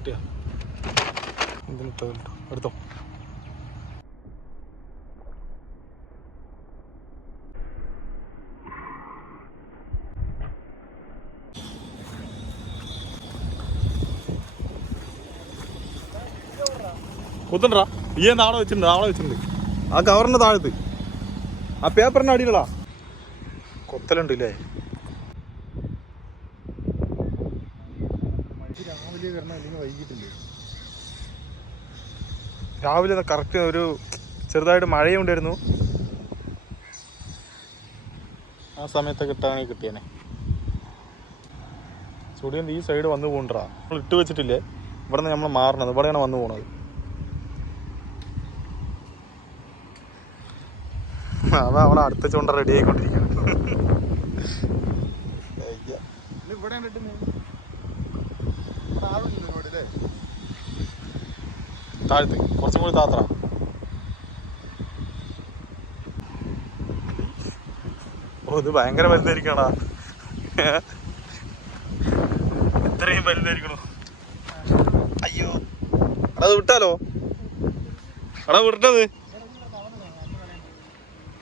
കിട്ടിയ? എന്തിനിട്ടോ എടുത്തോ. കുത്തണ്ടാ ഈ എന്താ അവിടെ വെച്ചിട്ടുണ്ട്? അവിടെ വെച്ചിട്ടുണ്ട്. ആ കവറിന്റെ താഴത്ത്. ആ പേപ്പറിന്റെ അടിയിലടാ. കൊത്തലുണ്ട് ഇല്ലേ? രാവിലെ വരണം അല്ലെങ്കിൽ വൈകിട്ടില്ലേ. രാവിലെ കറക്റ്റ് ഒരു ചെറുതായിട്ട് മഴയും ഉണ്ടായിരുന്നു. ആ സമയത്ത് കിട്ടാനേ കിട്ടിയനെ. ചുടിയൻ ഈ സൈഡ് വന്നു പോകണ്ടാ നമ്മൾ ഇട്ട് വെച്ചിട്ടില്ലേ? ഇവിടെ നിന്ന് നമ്മൾ മാറണത്. ഇവിടെയാണ് വന്നു പോണത്. അവ അവിടെ അടുത്ത ചൂണ്ട റെഡി ആയിക്കൊണ്ടിരിക്കുകയാണ് അയ്യ. താഴത്ത്. കുറച്ചും കൂടി താത്ര ഓ ഇത് ഭയങ്കര വലുതായിരിക്കണ ഇത്രയും വലുതായിരിക്കണോ. അയ്യോ. അടത് വിട്ടാലോ? അട വിട്ടത്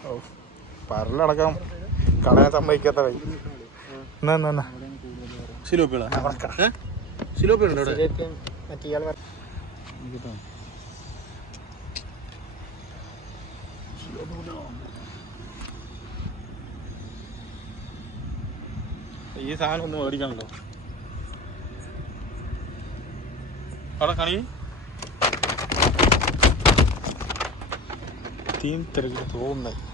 ഓ പരലടക്കം കളയാൻ സമ്മതിക്കാത്ത വഴി. എന്നാ എന്നാ എന്നാ സിലോപ്പികളാ സിലോപ്പികളുണ്ടോ അവിടെ ഈ സാധനം ഒന്ന് മേടിക്കണല്ലോ അവിടെ കണി തീൻ തിരക്കിൽ തോന്നുന്നത്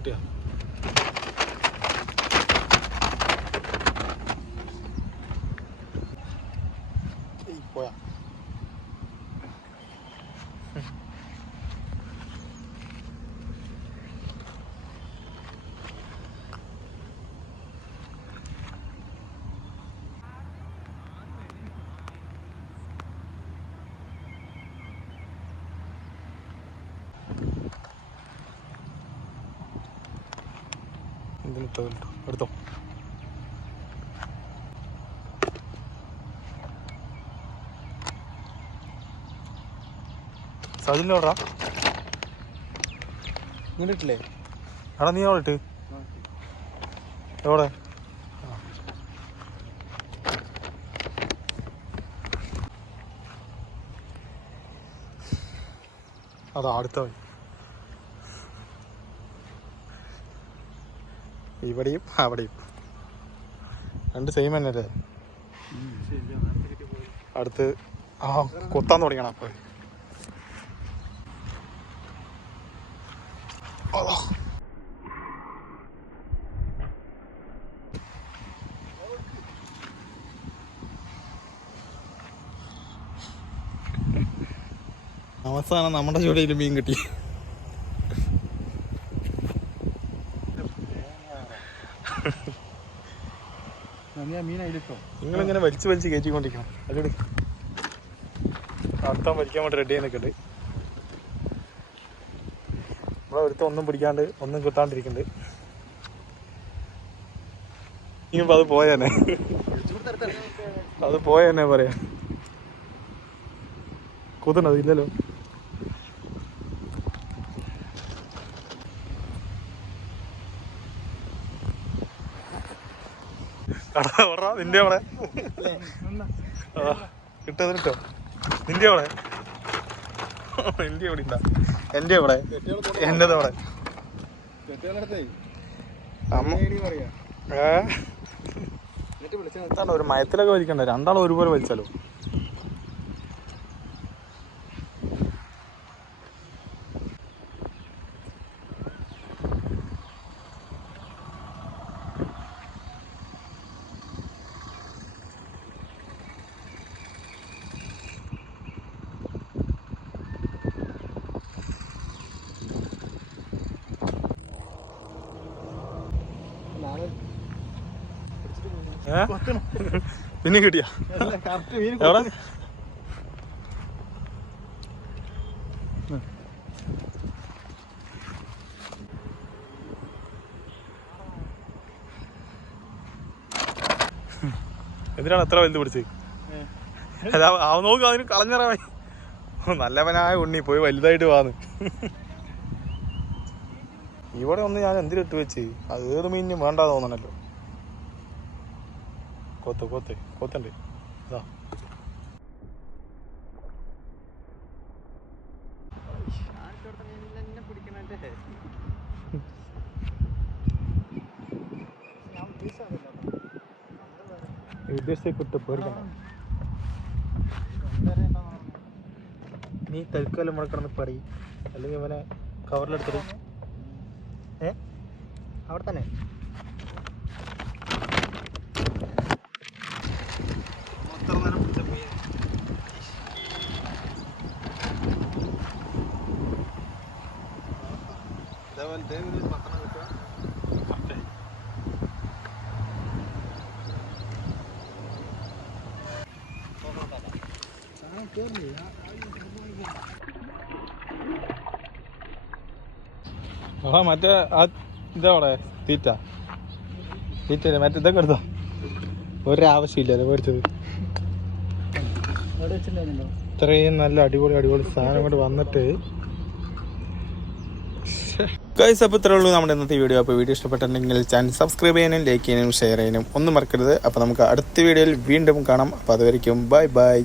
കിട്ടിയ പോയാ എന്തിനിട്ടോ എടുത്തോ. സജിലോടാ ഇങ്ങനെട്ടില്ലേ എടാ നീ അവിടെ ഇട്ട്. എവിടെ? അതാ അടുത്ത വഴി. ഇവിടെയും അവിടെയും. രണ്ട് സെയിം തന്നെ അല്ലേ അടുത്ത് ആ കൊത്താൻ തുടങ്ങണം അപ്പോൾ അവസാനം നമ്മുടെ ചൂടയിൽ മീൻ കിട്ടി നീ ആ മീൻ അതിലിട്ടോ നിങ്ങളിങ്ങനെ വലിച്ച് വലിച്ച് കയറ്റിക്കൊണ്ടിരിക്കണം. അല്ലെ അടുത്താൻ വലിക്കാൻ വേണ്ടി റെഡി നിൽക്കുന്നുണ്ട് നമ്മളെ ഒരുത്ത ഒന്നും പിടിക്കാണ്ട് ഒന്നും കിട്ടാണ്ടിരിക്കുന്നുണ്ട് ഇനിയിപ്പോ അത് പോയേനെ അത് പോയേനെ പറയാ. കുതണത് ഇല്ലല്ലോ. ഒരു മയത്തിലൊക്കെ വലിക്കണ്ടേ. രണ്ടാളും ഒരുപോലെ വലിച്ചാലോ? പിന്നെ കിട്ടിയ? എവിടെ? എന്തിനാണ് അത്ര വലുത് പിടിച്ച്? അല്ല അവ നോക്കും അതിന് കളഞ്ഞറാ നല്ലവനായ ഉണ്ണി പോയി വലുതായിട്ട് വാന്ന്. ഇവിടെ ഒന്ന് ഞാൻ എന്തിനിട്ട് വെച്ച്? അത് ഏത് മീനിനും വേണ്ട തോന്നണല്ലോ. കൊത്ത് കൊത്ത് കൊത്തുണ്ട്. ഇതാ. വിദേശത്തേക്ക് വിട്ട് പേടിക്കണ്ട. നീ തൽക്കാലം മുടക്കണമെന്ന് പറയും അല്ലെങ്കിൽ അവനെ കവറിലെടുത്തിട്ട് ഏ? അവിടെ തന്നെ. മറ്റേ ആ ഇതവിടെ തീറ്റ. തീറ്റ. മറ്റേ ഇതൊക്കെ എടുത്തോ ഒരാവശ്യമില്ലല്ലോ മേടിച്ചത് ഇത്രയും നല്ല അടിപൊളി അടിപൊളി സാധനം കൊണ്ട് വന്നിട്ട് ഗൈസ് അപ്പോൾ ഇത്രേ ഉള്ളൂ നമ്മുടെ ഇന്നത്തെ വീഡിയോ അപ്പോൾ വീഡിയോ ഇഷ്ടപ്പെട്ടിട്ടുണ്ടെങ്കിൽ ചാനൽ സബ്സ്ക്രൈബ് ചെയ്യാനും ലൈക്ക് ചെയ്യാനും ഷെയർ ചെയ്യാനും ഒന്നും മറക്കരുത്. അപ്പോൾ നമുക്ക് അടുത്ത വീഡിയോയിൽ വീണ്ടും കാണാം. അപ്പോൾ അതുവരയ്ക്കും ബൈ ബൈ